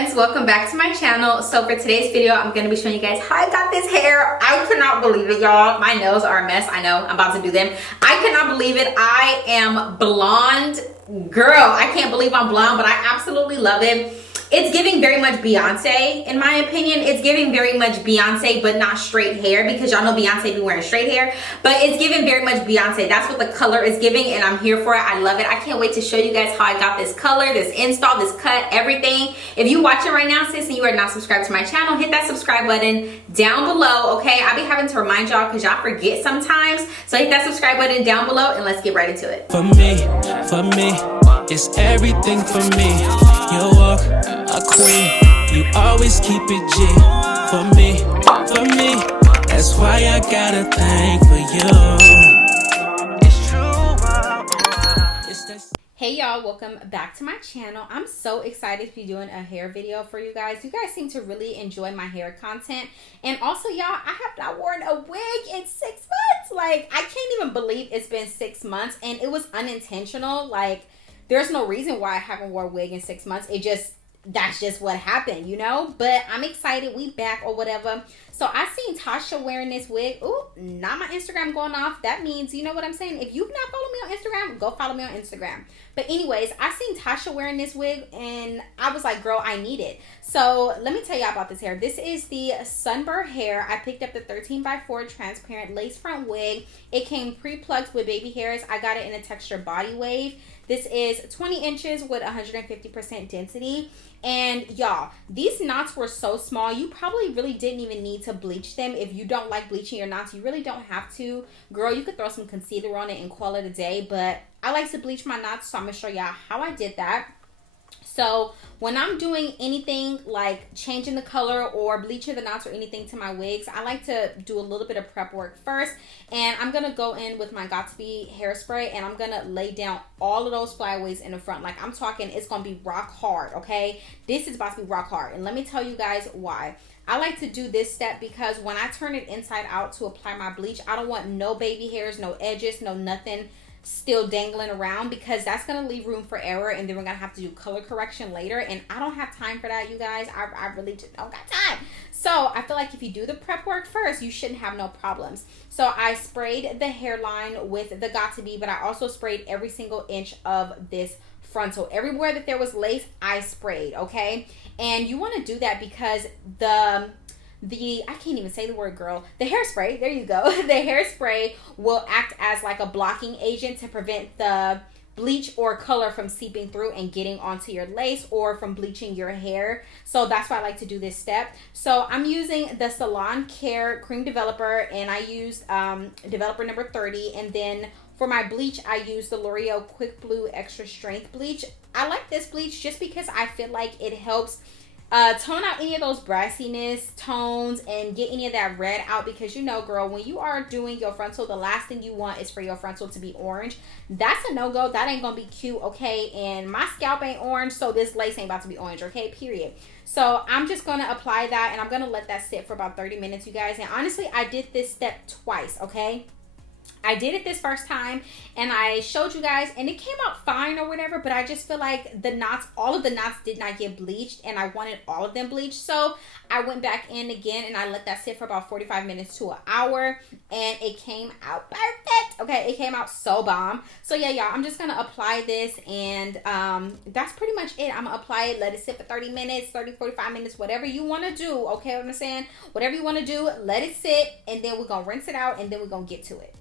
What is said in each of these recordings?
friends, welcome back to my channel. So for today's video, I'm going to be showing you guys how I got this hair. I could not believe it, y'all. My nails are a mess. I know, I'm about to do them. I cannot believe it. I am blonde. Girl, I can't believe I'm blonde, but I absolutely love it. It's giving very much Beyonce, in my opinion. It's giving very much Beyonce, but not straight hair, because y'all know Beyonce be wearing straight hair. But it's giving very much Beyonce. That's what the color is giving, and I'm here for it. I love it. I can't wait to show you guys how I got this color, this install, this cut, everything. If you watching right now, sis, and you are not subscribed to my channel, hit that subscribe button down below, okay? I be having to remind y'all because y'all forget sometimes. So hit that subscribe button down below, and let's get right into it. For me, it's everything for me. You walk a queen, you always keep it G. For me, that's why I got a thing for you. It's true. It's that. Hey y'all, welcome back to my channel. I'm so excited to be doing a hair video for you guys. You guys seem to really enjoy my hair content. And also y'all, I have not worn a wig in 6 months. Like, I can't even believe it's been 6 months, and it was unintentional. Like, there's no reason why I haven't worn a wig in 6 months. That's just what happened, you know? But I'm excited. We back or whatever. So I seen Tasha wearing this wig. Ooh, not my Instagram going off. That means, you know what I'm saying? If you've not followed me on Instagram, go follow me on Instagram. But anyways, I seen Tasha wearing this wig, and I was like, girl, I need it. So let me tell y'all about this hair. This is the Sunber hair. I picked up the 13x4 transparent lace front wig. It came pre-plucked with baby hairs. I got it in a texture body wave. This is 20 inches with 150% density. And y'all, these knots were so small, you probably really didn't even need to bleach them. If you don't like bleaching your knots, you really don't have to. Girl, you could throw some concealer on it and call it a day. But I like to bleach my knots, so I'm going to show y'all how I did that. So when I'm doing anything like changing the color or bleaching the knots or anything to my wigs, I like to do a little bit of prep work first. And I'm going to go in with my Got2b hairspray, and I'm going to lay down all of those flyaways in the front. Like, I'm talking, it's going to be rock hard, okay? This is about to be rock hard. And let me tell you guys why. I like to do this step because when I turn it inside out to apply my bleach, I don't want no baby hairs, no edges, no nothing still dangling around, because that's going to leave room for error, and then we're going to have to do color correction later, and I don't have time for that, you guys. I really just don't got time. So I feel like if you do the prep work first, you shouldn't have no problems. So I sprayed the hairline with the Got2b, but I also sprayed every single inch of this frontal. Everywhere that there was lace, I sprayed, okay? And you want to do that because I can't even say the word, girl. The hairspray, there you go. The hairspray will act as like a blocking agent to prevent the bleach or color from seeping through and getting onto your lace or from bleaching your hair. So that's why I like to do this step. So I'm using the Salon Care Cream Developer, and I used developer number 30. And then for my bleach, I use the L'Oreal Quick Blue Extra Strength Bleach. I like this bleach just because I feel like it helps tone out any of those brassiness tones and get any of that red out, because you know, girl, when you are doing your frontal, the last thing you want is for your frontal to be orange. That's a no-go. That ain't gonna be cute, okay? And my scalp ain't orange, so this lace ain't about to be orange, okay? Period. So I'm just gonna apply that, and I'm gonna let that sit for about 30 minutes, you guys. And honestly, I did this step twice, okay? I did it this first time, and I showed you guys, and it came out fine or whatever, but I just feel like the knots, all of the knots did not get bleached, and I wanted all of them bleached. So I went back in again, and I let that sit for about 45 minutes to an hour, and it came out perfect. Okay, it came out so bomb. So yeah, y'all, I'm just gonna apply this, and that's pretty much it. I'm gonna apply it, let it sit for 30 minutes, 30, 45 minutes, whatever you want to do, okay? What I'm saying, whatever you want to do, let it sit, and then we're gonna rinse it out, and then we're gonna get to it.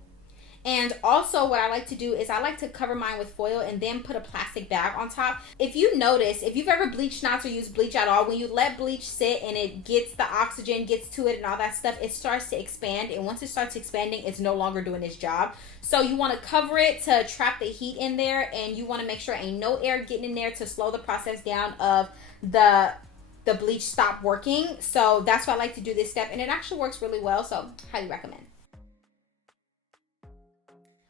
And also what I like to do is I like to cover mine with foil and then put a plastic bag on top. If you notice, if you've ever bleached knots or used bleach at all, when you let bleach sit and it gets the oxygen, gets to it and all that stuff, it starts to expand. And once it starts expanding, it's no longer doing its job. So you want to cover it to trap the heat in there, and you want to make sure ain't no air getting in there to slow the process down of the bleach stop working. So that's why I like to do this step, and it actually works really well, so highly recommend.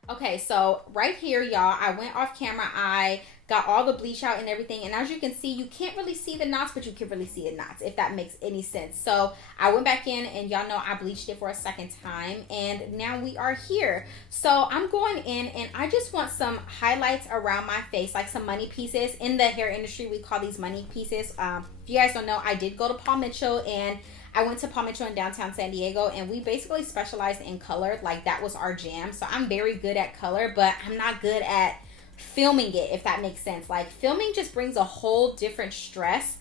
Okay, so right here, y'all, I went off camera. I got all the bleach out and everything. And as you can see, you can't really see the knots, but you can really see the knots, if that makes any sense. So I went back in, and y'all know I bleached it for a second time, and now we are here. So I'm going in, and I just want some highlights around my face, like some money pieces. In the hair industry, we call these money pieces. If you guys don't know, I did go to Paul Mitchell, and I went to Paul Mitchell in downtown San Diego, and we basically specialized in color. Like, that was our jam. So I'm very good at color, but I'm not good at filming it, if that makes sense. Like, filming just brings a whole different stress,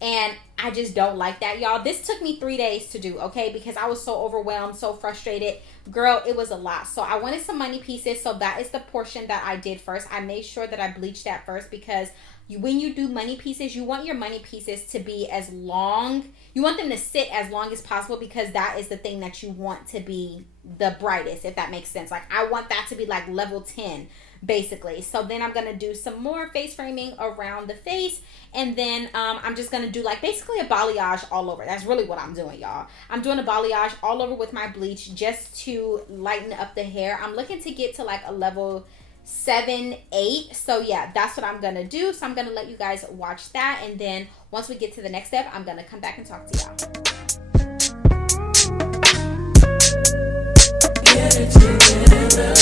and I just don't like that, y'all. This took me 3 days to do, okay, because I was so overwhelmed, so frustrated. Girl, it was a lot. So I wanted some money pieces, so that is the portion that I did first. I made sure that I bleached that first, because when you do money pieces, you want your money pieces to be as long, you want them to sit as long as possible, because that is the thing that you want to be the brightest, if that makes sense. Like, I want that to be like level 10 basically. So then I'm gonna do some more face framing around the face, and then I'm just gonna do like basically a balayage all over. That's really what I'm doing, y'all. I'm doing a balayage all over with my bleach, just to lighten up the hair. I'm looking to get to like a level 7, 8. So yeah, that's what I'm gonna do. So I'm gonna let you guys watch that, and then once we get to the next step, I'm gonna come back and talk to y'all. Get it together.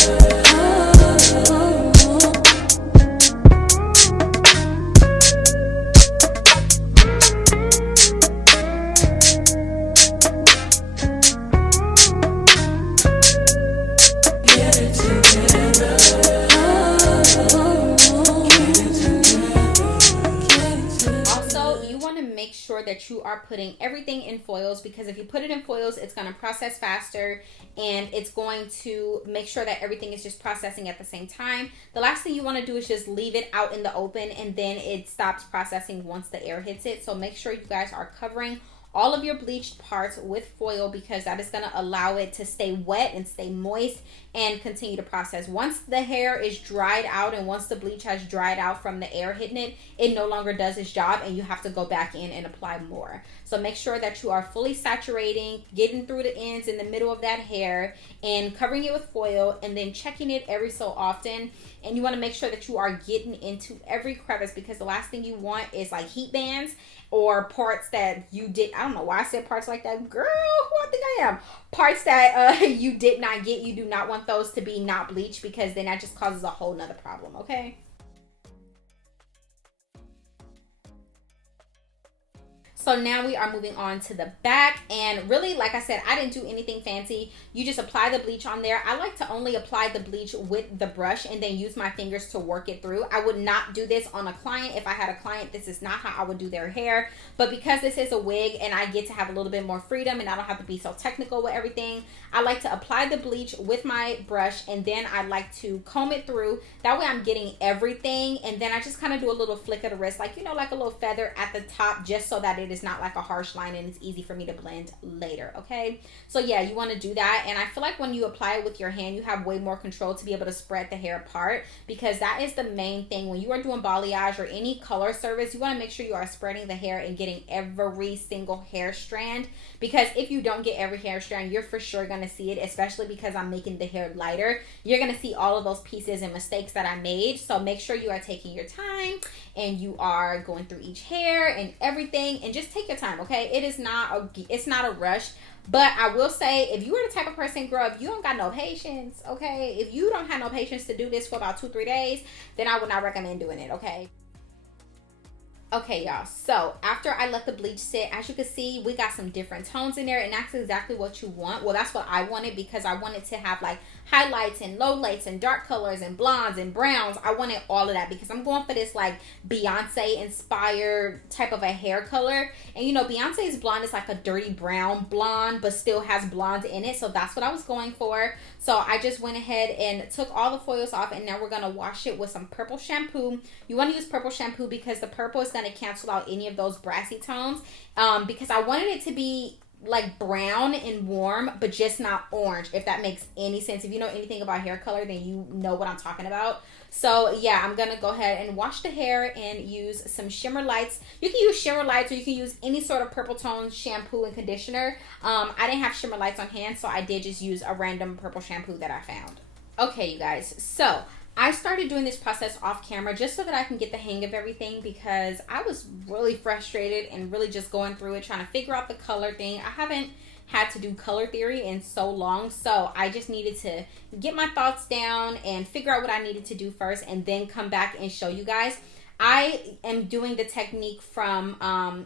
That you are putting everything in foils, because if you put it in foils, it's going to process faster, and it's going to make sure that everything is just processing at the same time. The last thing you want to do is just leave it out in the open, and then it stops processing once the air hits it. So make sure you guys are covering all of your bleached parts with foil, because that is going to allow it to stay wet and stay moist and continue to process. Once the hair is dried out, and once the bleach has dried out from the air hitting it, it no longer does its job, and you have to go back in and apply more. So make sure that you are fully saturating, getting through the ends in the middle of that hair, and covering it with foil, and then checking it every so often. And you want to make sure that you are getting into every crevice, because the last thing you want is like heat bands or parts that you did, I don't know why I said parts like that, girl, who I think I am, parts that you did not get. You do not want those to be not bleached, because then that just causes a whole nother problem, okay? So now we are moving on to the back, and really, like I said, I didn't do anything fancy. You just apply the bleach on there. I like to only apply the bleach with the brush and then use my fingers to work it through. I would not do this on a client. If I had a client, this is not how I would do their hair. But because this is a wig and I get to have a little bit more freedom and I don't have to be so technical with everything, I like to apply the bleach with my brush, and then I like to comb it through. That way I'm getting everything, and then I just kind of do a little flick of the wrist, like, you know, like a little feather at the top, just so that it is not like a harsh line and it's easy for me to blend later, okay? So yeah, you want to do that. And I feel like when you apply it with your hand, you have way more control to be able to spread the hair apart, because that is the main thing. When you are doing balayage or any color service, you want to make sure you are spreading the hair and getting every single hair strand, because if you don't get every hair strand, you're for sure going to see it, especially because I'm making the hair lighter. You're going to see all of those pieces and mistakes that I made. So make sure you are taking your time and you are going through each hair and everything, and just take your time, okay? It's not a rush. But I will say, if you are the type of person, girl, if you don't got no patience, okay, if you don't have no patience to do this for about 2-3 days, then I would not recommend doing it, okay? Okay, y'all, so after I let the bleach sit, as you can see, we got some different tones in there, and that's exactly what you want. Well, that's what I wanted, because I wanted to have like highlights and lowlights and dark colors and blondes and browns. I wanted all of that, because I'm going for this like Beyonce inspired type of a hair color. And you know, Beyonce's blonde is like a dirty brown blonde, but still has blonde in it. So that's what I was going for. So I just went ahead and took all the foils off, and now we're going to wash it with some purple shampoo. You want to use purple shampoo because the purple is going to cancel out any of those brassy tones, because I wanted it to be like brown and warm, but just not orange, if that makes any sense. If you know anything about hair color, then you know what I'm talking about. So yeah, I'm gonna go ahead and wash the hair and use some shimmer lights. You can use shimmer lights, or you can use any sort of purple tone shampoo and conditioner. I didn't have shimmer lights on hand, so I did just use a random purple shampoo that I found. Okay, you guys, so I started doing this process off camera just so that I can get the hang of everything, because I was really frustrated and really just going through it, trying to figure out the color thing. I haven't had to do color theory in so long, so I just needed to get my thoughts down and figure out what I needed to do first, and then come back and show you guys. I am doing the technique from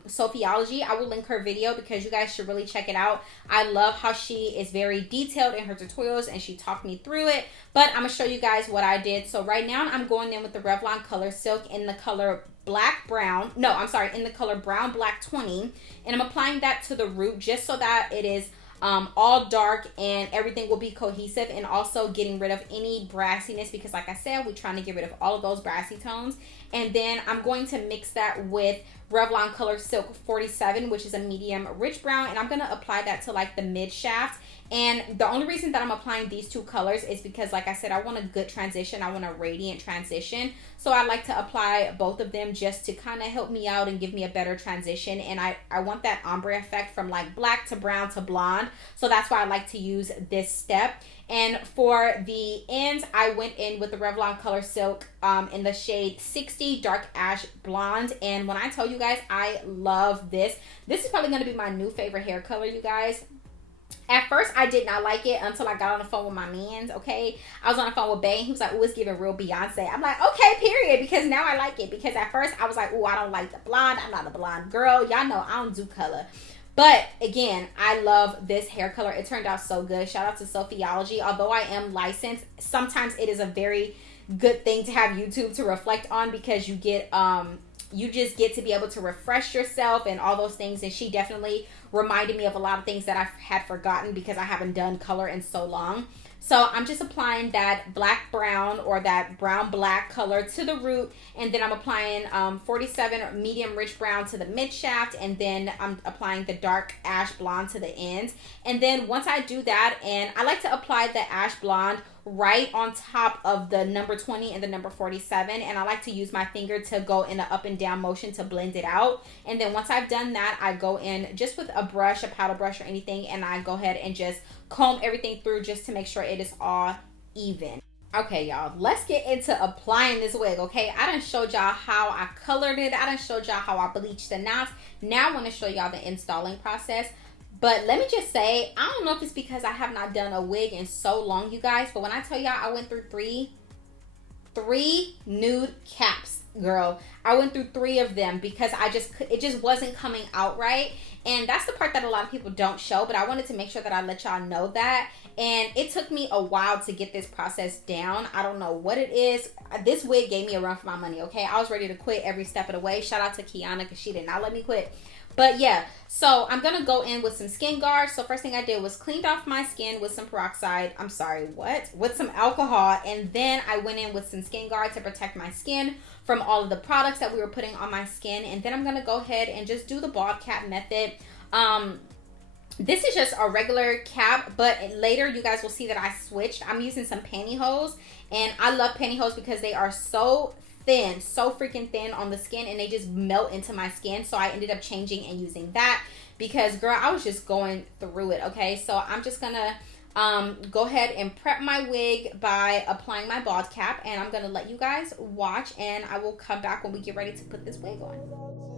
Sophiology. I will link her video because you guys should really check it out. I love how she is very detailed in her tutorials and she talked me through it. But I'm going to show you guys what I did. So right now I'm going in with the Revlon Color Silk in the color brown black 20. And I'm applying that to the root just so that it is all dark and everything will be cohesive, and also getting rid of any brassiness, because like I said, we're trying to get rid of all of those brassy tones. And then I'm going to mix that with Revlon Color Silk 47, which is a medium rich brown, and I'm going to apply that to like the mid shaft. And the only reason that I'm applying these two colors is because, like I said, I want a good transition. I want a radiant transition. So I like to apply both of them just to kind of help me out and give me a better transition. And I want that ombre effect from like black to brown to blonde. So that's why I like to use this step. And for the ends, I went in with the Revlon Color Silk in the shade 60 Dark Ash Blonde. And when I tell you guys, I love this. This is probably going to be my new favorite hair color, you guys. At first, I did not like it until I got on the phone with my mans, okay? I was on the phone with Bay, and he was like, "Ooh, it's giving real Beyonce." I'm like, okay, period, because now I like it. Because at first, I was like, "Ooh, I don't like the blonde. I'm not a blonde girl." Y'all know I don't do color. But again, I love this hair color. It turned out so good. Shout out to Sophiology. Although I am licensed, sometimes it is a very good thing to have YouTube to reflect on, because you get you just get to be able to refresh yourself and all those things. And she definitely reminded me of a lot of things that I had forgotten because I haven't done color in so long. So I'm just applying that black brown or that brown black color to the root, and then I'm applying 47 medium rich brown to the mid shaft, and then I'm applying the dark ash blonde to the ends. And then once I do that, and I like to apply the ash blonde right on top of the number 20 and the number 47, and I like to use my finger to go in an up and down motion to blend it out. And then once I've done that, I go in just with a brush, a powder brush or anything, and I go ahead and just comb everything through just to make sure it is all even. Okay, y'all, let's get into applying this wig. Okay, I done showed y'all how I colored it. I done showed y'all how I bleached the knots. Now I want to show y'all the installing process. But let me just say, I don't know if it's because I have not done a wig in so long, you guys, but when I tell y'all I went through three nude caps, girl. I went through 3 of them because it just wasn't coming out right. And that's the part that a lot of people don't show, but I wanted to make sure that I let y'all know that. And it took me a while to get this process down. I don't know what it is. This wig gave me a run for my money, okay? I was ready to quit every step of the way. Shout out to Kiana because she did not let me quit. But yeah, so I'm going to go in with some skin guards. So first thing I did was cleaned off my skin with some peroxide. I'm sorry, what? With some alcohol. And then I went in with some skin guard to protect my skin from all of the products that we were putting on my skin. And then I'm going to go ahead and just do the bald cap method. This is just a regular cap, but later you guys will see that I switched. I'm using some pantyhose, and I love pantyhose because they are so thin, so freaking thin on the skin, and they just melt into my skin. So I ended up changing and using that because, girl, I was just going through it. Okay, so I'm just gonna go ahead and prep my wig by applying my bald cap, and I'm gonna let you guys watch, and I will come back when we get ready to put this wig on.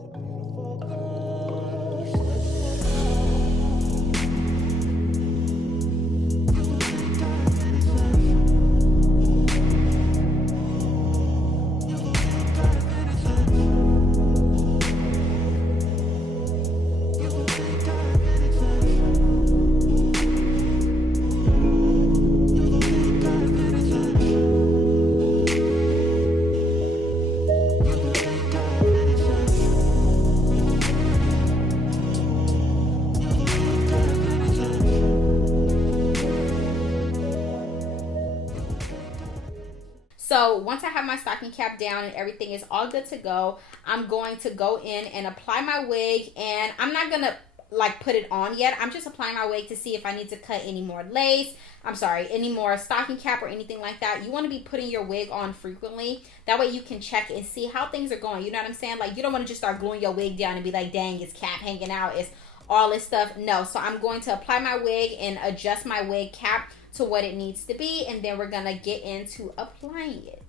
So once I have my stocking cap down and everything is all good to go, I'm going to go in and apply my wig, and I'm not going to like put it on yet. I'm just applying my wig to see if I need to cut any more lace. Any more stocking cap or anything like that. You want to be putting your wig on frequently. That way you can check and see how things are going. You know what I'm saying? Like, you don't want to just start gluing your wig down and be like, dang, it's cap hanging out. It's all this stuff. No. So I'm going to apply my wig and adjust my wig cap to what it needs to be, and then we're gonna get into applying it.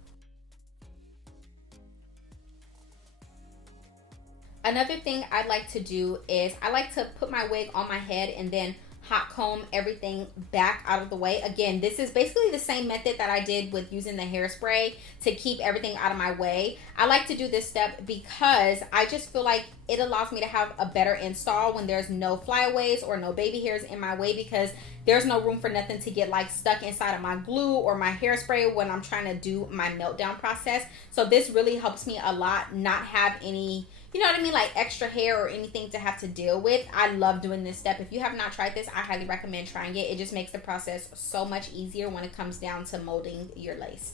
Another thing I like to do is I like to put my wig on my head and then hot comb everything back out of the way. Again, this is basically the same method that I did with using the hairspray to keep everything out of my way. I like to do this step because I just feel like it allows me to have a better install when there's no flyaways or no baby hairs in my way, because there's no room for nothing to get like stuck inside of my glue or my hairspray when I'm trying to do my meltdown process. So this really helps me a lot not have any, you know what I mean, like extra hair or anything to have to deal with. I love doing this step. If you have not tried this, I highly recommend trying it. It just makes the process so much easier when it comes down to molding your lace.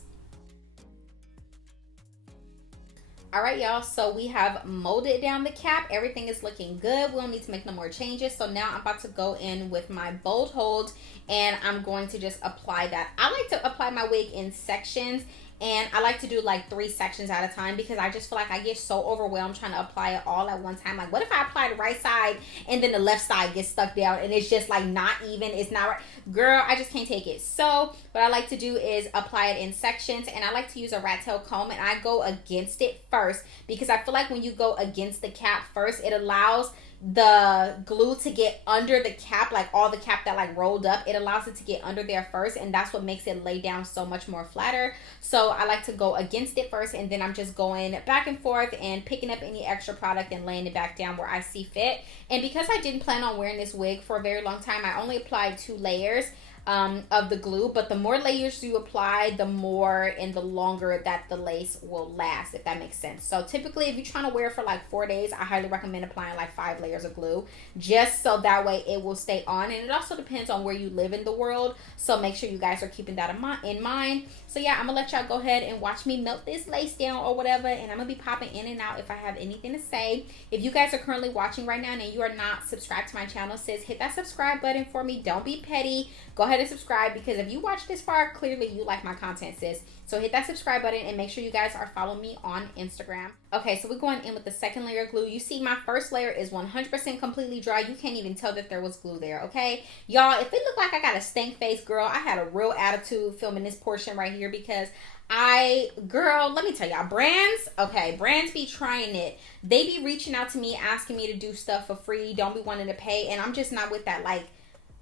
All right, y'all, so we have molded down the cap. Everything is looking good. We don't need to make no more changes. So now I'm about to go in with my bold hold, and I'm going to just apply that. I like to apply my wig in sections, and I like to do like 3 sections at a time because I just feel like I get so overwhelmed trying to apply it all at one time. Like, what if I apply the right side and then the left side gets stuck down and it's just like not even, it's not right? Girl, I just can't take it. So what I like to do is apply it in sections, and I like to use a rat tail comb, and I go against it first because I feel like when you go against the cap first, it allows the glue to get under the cap, like all the cap that like rolled up, it allows it to get under there first, and that's what makes it lay down so much more flatter. So I like to go against it first, and then I'm just going back and forth and picking up any extra product and laying it back down where I see fit. And because I didn't plan on wearing this wig for a very long time, I only applied 2 layers of the glue, but the more layers you apply, the more and the longer that the lace will last, if that makes sense. So typically if you're trying to wear it for like 4 days, I highly recommend applying like 5 layers of glue, just so that way it will stay on. And it also depends on where you live in the world, so make sure you guys are keeping that in mind. So yeah, I'm gonna let y'all go ahead and watch me melt this lace down or whatever, and I'm gonna be popping in and out if I have anything to say. If you guys are currently watching right now and you are not subscribed to my channel, sis, hit that subscribe button for me. Don't be petty, go ahead and subscribe, because if you watch this far, clearly you like my content, sis. So hit that subscribe button and make sure you guys are following me on Instagram. Okay, so we're going in with the second layer of glue. You see my first layer is 100% completely dry. You can't even tell that there was glue there, okay? Y'all, if it looked like I got a stank face, girl, I had a real attitude filming this portion right here because girl, let me tell y'all, brands be trying it. They be reaching out to me, asking me to do stuff for free, don't be wanting to pay, and I'm just not with that. Like,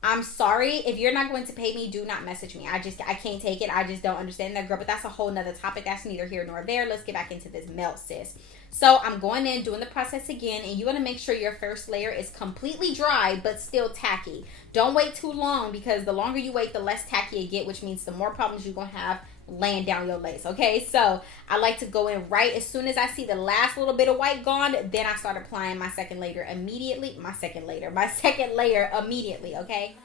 I'm sorry, if you're not going to pay me, do not message me. I can't take it. I just don't understand that, girl. But that's a whole nother topic. That's neither here nor there. Let's get back into this melt, sis. So I'm going in, doing the process again, and you want to make sure your first layer is completely dry but still tacky. Don't wait too long, because the longer you wait, the less tacky you get, which means the more problems you're going to have laying down your lace, okay? So I like to go in right as soon as I see the last little bit of white gone, then I start applying my second layer immediately. My second layer immediately, okay?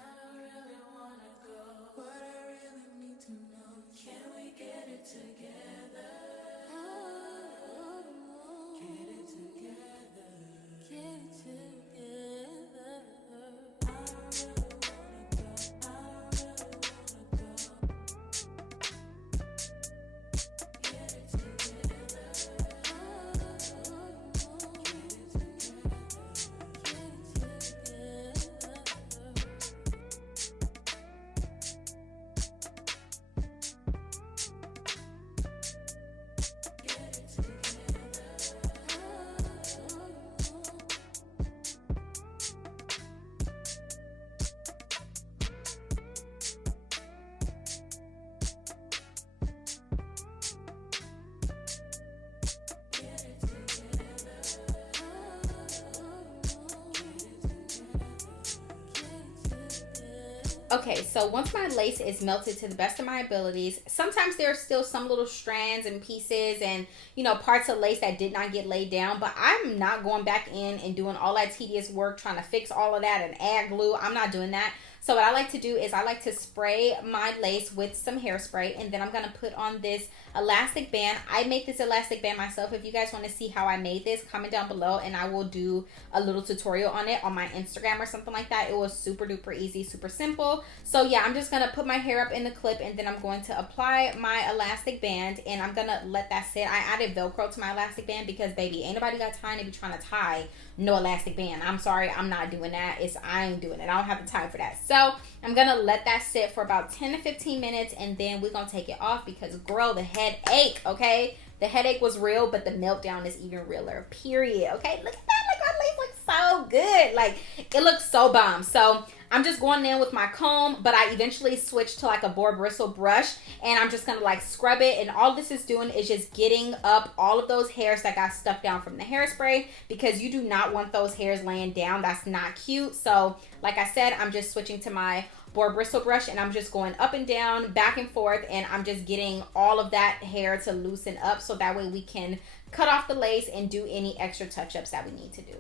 Okay, so once my lace is melted to the best of my abilities, sometimes there are still some little strands and pieces and, you know, parts of lace that did not get laid down, but I'm not going back in and doing all that tedious work trying to fix all of that and add glue. I'm not doing that. So what I like to do is I like to spray my lace with some hairspray, and then I'm going to put on this elastic band. I made this elastic band myself. If you guys want to see how I made this, comment down below and I will do a little tutorial on it on my Instagram or something like that. It was super duper easy, super simple. So yeah, I'm just going to put my hair up in the clip, and then I'm going to apply my elastic band, and I'm going to let that sit. I added Velcro to my elastic band because, baby, ain't nobody got time to be trying to tie no elastic band. I'm sorry, I'm not doing that. I ain't doing it. I don't have the time for that. So I'm gonna let that sit for about 10 to 15 minutes, and then we're gonna take it off because, girl, the headache, okay? The headache was real, but the meltdown is even realer, period. Okay, look at that. Like, our lace looks so good. Like, it looks so bomb. So I'm just going in with my comb, but I eventually switched to like a boar bristle brush, and I'm just gonna like scrub it. And all this is doing is just getting up all of those hairs that got stuck down from the hairspray, because you do not want those hairs laying down. That's not cute. So like I said, I'm just switching to my boar bristle brush, and I'm just going up and down, back and forth, and I'm just getting all of that hair to loosen up, so that way we can cut off the lace and do any extra touch-ups that we need to do.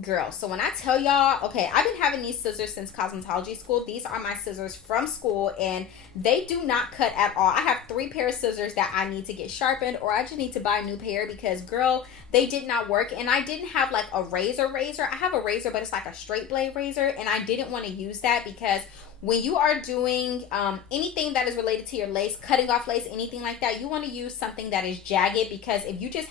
Girl, so when I tell y'all, okay, I've been having these scissors since cosmetology school. These are my scissors from school, and they do not cut at all. I have 3 pairs of scissors that I need to get sharpened, or I just need to buy a new pair, because, girl, they did not work. And I didn't have like a razor. I have a razor, but it's like a straight blade razor, and I didn't want to use that, because when you are doing anything that is related to your lace, cutting off lace, anything like that, you want to use something that is jagged, because if you just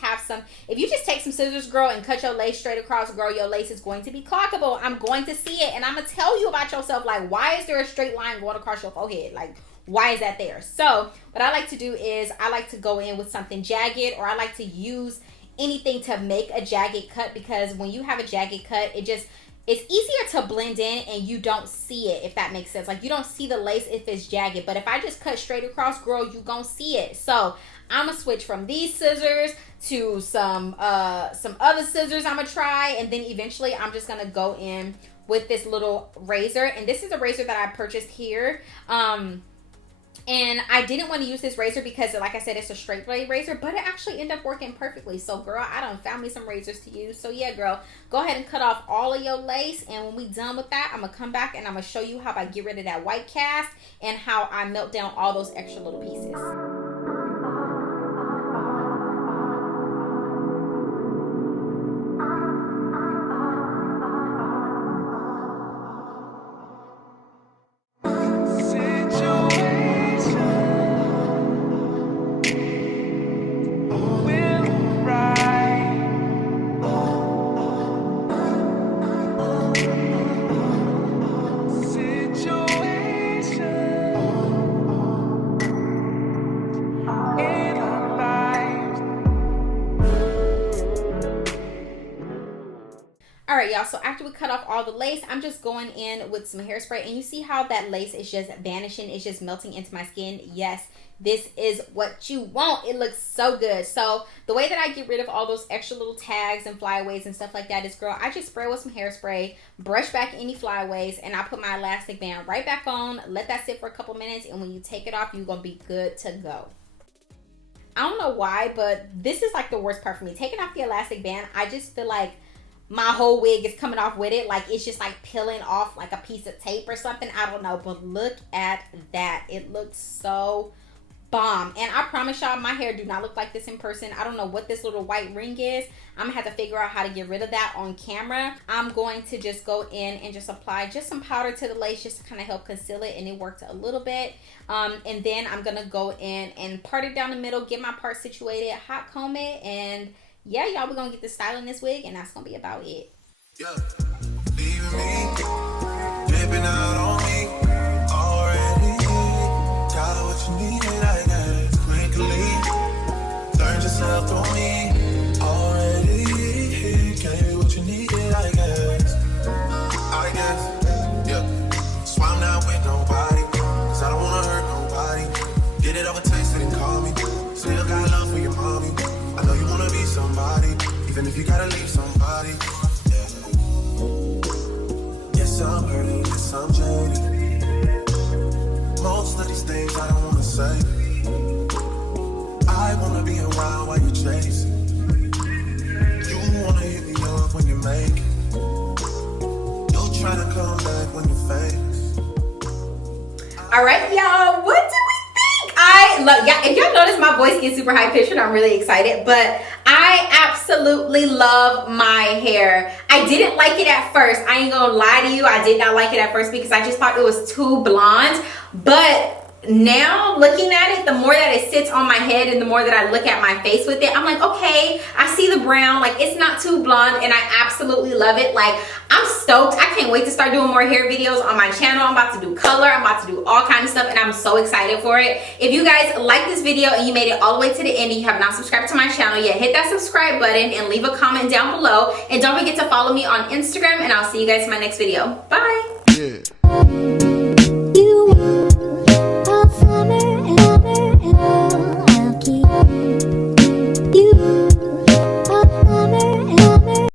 take some scissors, girl, and cut your lace straight across, girl, your lace is going to be clockable. I'm going to see it, and I'm going to tell you about yourself, like, why is there a straight line going across your forehead? Like, why is that there? So what I like to do is I like to go in with something jagged, or I like to use anything to make a jagged cut, because when you have a jagged cut, it's easier to blend in and you don't see it, if that makes sense. Like, you don't see the lace if it's jagged. But if I just cut straight across, girl, you gonna see it. So I'm gonna switch from these scissors to some other scissors I'm gonna try. And then eventually I'm just gonna go in with this little razor. And this is a razor that I purchased here. And I didn't want to use this razor because, like I said, it's a straight blade razor, but it actually ended up working perfectly. So, girl, I done found me some razors to use. So, yeah, girl, go ahead and cut off all of your lace. And when we done with that, I'm going to come back and I'm going to show you how I get rid of that white cast and how I melt down all those extra little pieces. All right, y'all, so after we cut off all the lace, I'm just going in with some hairspray, and you see how that lace is just vanishing, it's just melting into my skin. Yes, this is what you want. It looks so good. So the way that I get rid of all those extra little tags and flyaways and stuff like that is, girl, I just spray with some hairspray, brush back any flyaways, and I put my elastic band right back on, let that sit for a couple minutes, and when you take it off, you're gonna be good to go. I don't know why, but this is like the worst part for me. Taking off the elastic band, I just feel like my whole wig is coming off with it. Like, it's just like peeling off like a piece of tape or something. I don't know, but look at that. It looks so bomb. And I promise y'all, my hair do not look like this in person. I don't know what this little white ring is. I'm gonna have to figure out how to get rid of that on camera. I'm going to just go in and just apply just some powder to the lace just to kind of help conceal it, and it worked a little bit. And then I'm gonna go in and part it down the middle, get my part situated, hot comb it, and yeah, y'all, we're gonna get the style in this wig, and that's gonna be about it. Yeah, leaving me, dripping out on me, already. Got what you needed, I guess, quickly. Learned yourself on me, already. Gave you what you needed, I guess. Yeah. Swam now with nobody, cause I don't wanna hurt nobody. Get it over, taste it and call me. Still got love for your mommy. I know you wanna be somebody, even if you gotta leave somebody. Yeah. Yes, I'm hurting, yes, I'm jaded. Most of these things I don't wanna say. I wanna be around while you're chasing. You wanna hit me up when you make it. You'll try to come back when you're famous. All right, y'all, what do we think? I love, yeah, if y'all notice, my voice gets super high pitched and I'm really excited, but I absolutely love my hair. I didn't like it at first. I ain't gonna lie to you. I did not like it at first because I just thought it was too blonde, but now looking at it, the more that it sits on my head and the more that I look at my face with it, I'm like, okay, I see the brown, like it's not too blonde, and I absolutely love it. Like, I'm stoked. I can't wait to start doing more hair videos on my channel. I'm about to do color, I'm about to do all kinds of stuff, and I'm so excited for it. If you guys like this video and you made it all the way to the end and you have not subscribed to my channel yet, hit that subscribe button and leave a comment down below, and don't forget to follow me on Instagram, and I'll see you guys in my next video. Bye. Yeah.